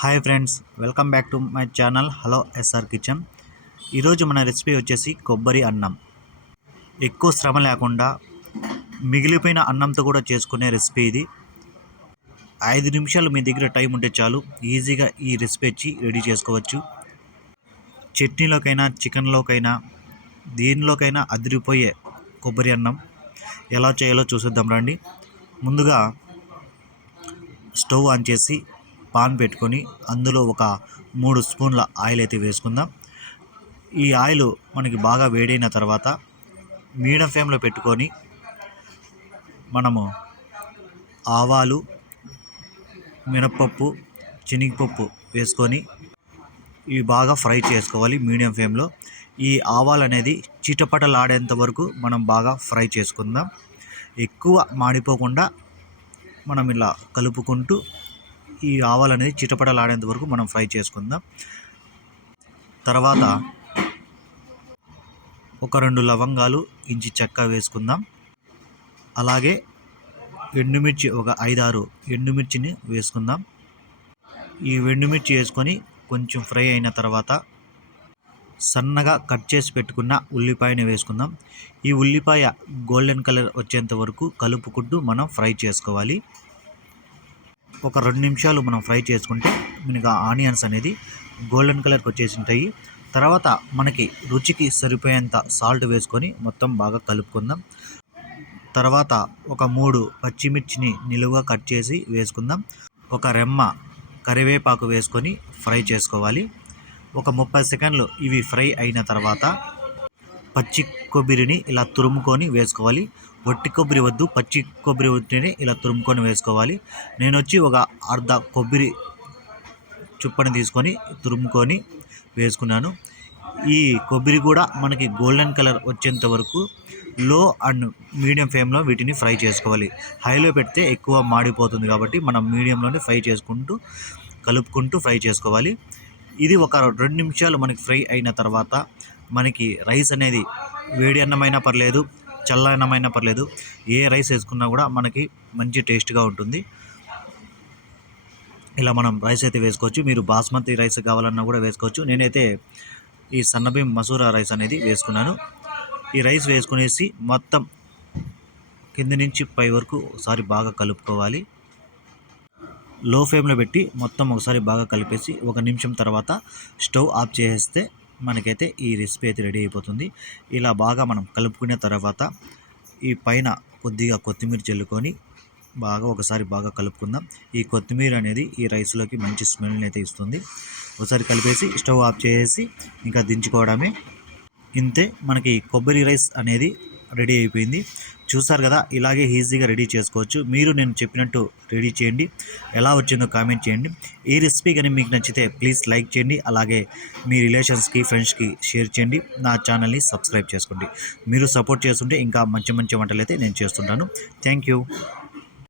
Hi friends welcome back to my channel hello SR kitchen. ఈరోజు మన recipe వచ్చేసి కొబ్బరి అన్నం. ఎక్కువ శ్రమ లేకుండా మిగిలిపోయిన అన్నంతో కూడా చేసుకునే రెసిపీ ఇది. ఐదు నిమిషాలు మీ దగ్గర టైం ఉంటే చాలు ఈజీగా ఈ రెసిపీ వచ్చి రెడీ చేసుకోవచ్చు. చట్నీలోకైనా చికెన్లోకైనా దేనిలోకైనా అదిరిపోయే కొబ్బరి అన్నం ఎలా చేయాలో చూసేద్దాం రండి. ముందుగా స్టవ్ ఆన్ చేసి పాన్ పెట్టుకొని అందులో ఒక మూడు స్పూన్ల ఆయిల్ అయితే వేసుకుందాం. ఈ ఆయిల్ మనకి బాగా వేడైన తర్వాత మీడియం ఫ్లేమ్లో పెట్టుకొని మనము ఆవాలు మినప్పప్పు శనగపప్పు వేసుకొని ఇవి బాగా ఫ్రై చేసుకోవాలి మీడియం ఫ్లేమ్లో. ఈ ఆవాలు అనేది చిటపటలాడేంత వరకు మనం బాగా ఫ్రై చేసుకుందాం. ఎక్కువ మాడిపోకుండా మనం ఇలా కలుపుకుంటూ ఈ ఆవాలు అనేది చిటపటలాడేంత వరకు మనం ఫ్రై చేసుకుందాం. తర్వాత ఒక రెండు లవంగాలు ఇంచి చెక్క వేసుకుందాం. అలాగే ఎండుమిర్చి ఒక ఐదారు ఎండుమిర్చిని వేసుకుందాం. ఈ ఎండుమిర్చి వేసుకొని కొంచెం ఫ్రై అయిన తర్వాత సన్నగా కట్ చేసి పెట్టుకున్న ఉల్లిపాయని వేసుకుందాం. ఈ ఉల్లిపాయ గోల్డెన్ కలర్ వచ్చేంత వరకు కలుపుకుంటూ మనం ఫ్రై చేసుకోవాలి. ఒక రెండు నిమిషాలు మనం ఫ్రై చేసుకుంటే మనకి ఆనియన్స్ అనేది గోల్డెన్ కలర్కి వచ్చేసి ఉంటాయి తర్వాత మనకి రుచికి సరిపోయేంత సాల్ట్ వేసుకొని మొత్తం బాగా కలుపుకుందాం. తర్వాత ఒక మూడు పచ్చిమిర్చిని నిలువుగా కట్ చేసి వేసుకుందాం. ఒక రెమ్మ కరివేపాకు వేసుకొని ఫ్రై చేసుకోవాలి. ఒక ముప్పై సెకండ్లు ఇవి ఫ్రై అయిన తర్వాత పచ్చి కొబ్బరిని ఇలా తురుముకొని వేసుకోవాలి. వట్టి కొబ్బరి వద్దు పచ్చి కొబ్బరి వద్దునే ఇలా తురుముకొని వేసుకోవాలి. నేను వచ్చి ఒక అర్ధ కొబ్బరి చుప్పని తీసుకొని తురుముకొని వేసుకున్నాను. ఈ కొబ్బరి కూడా మనకి గోల్డెన్ కలర్ వచ్చేంత వరకు లో అండ్ మీడియం ఫ్లేమ్లో వీటిని ఫ్రై చేసుకోవాలి. హైలో పెడితే ఎక్కువ మాడిపోతుంది కాబట్టి మనం మీడియంలోనే ఫ్రై చేసుకుంటూ కలుపుకుంటూ ఫ్రై చేసుకోవాలి. ఇది ఒక రెండు నిమిషాలు మనకి ఫ్రై అయిన తర్వాత మనకి రైస్ అనేది వేడి అన్నమైనా పర్లేదు చల్లనమైనా పర్లేదు. ఏ రైస్ వేసుకున్నా కూడా మనకి మంచి టేస్ట్గా ఉంటుంది. ఇలా మనం రైస్ అయితే వేసుకోవచ్చు. మీరు బాస్మతి రైస్ కావాలన్నా కూడా వేసుకోవచ్చు. నేనైతే ఈ సన్నబియ్యం మసూరా రైస్ అనేది వేసుకున్నాను. ఈ రైస్ వేసుకునేసి మొత్తం కింద నుంచి పై వరకు ఒకసారి బాగా కలుపుకోవాలి. లో ఫ్లేమ్లో పెట్టి మొత్తం ఒకసారి బాగా కలిపేసి ఒక నిమిషం తర్వాత స్టవ్ ఆఫ్ చేసేస్తే మనకైతే ఈ రెసిపీ అయితే రెడీ అయిపోతుంది. ఇలా బాగా మనం కలుపుకున్న తర్వాత ఈ పైన కొద్దిగా కొత్తిమీర చల్లుకొని బాగా ఒకసారి బాగా కలుపుకుందాం. ఈ కొత్తిమీర అనేది ఈ రైస్లోకి మంచి స్మెల్ని అయితే ఇస్తుంది. ఒకసారి కలిపేసి స్టవ్ ఆఫ్ చేసి ఇంకా దించుకోవడమే. ఇంతే మనకి కొబ్బరి రైస్ అనేది రెడీ అయిపోయింది. చూసారు కదా ఇలాగే ఈజీగా రెడీ చేసుకోవచ్చు. మీరు నేను చెప్పినట్టు రెడీ చేయండి. ఎలా వచ్చిందో కామెంట్ చేయండి. ఈ రెసిపీ కానీ మీకు నచ్చితే ప్లీజ్ లైక్ చేయండి. అలాగే మీ రిలేషన్స్కి ఫ్రెండ్స్కి షేర్ చేయండి. నా ఛానల్ని సబ్స్క్రైబ్ చేసుకోండి. మీరు సపోర్ట్ చేస్తుంటే ఇంకా మంచి మంచి వంటలు అయితే నేను చేస్తుంటాను. Thank you.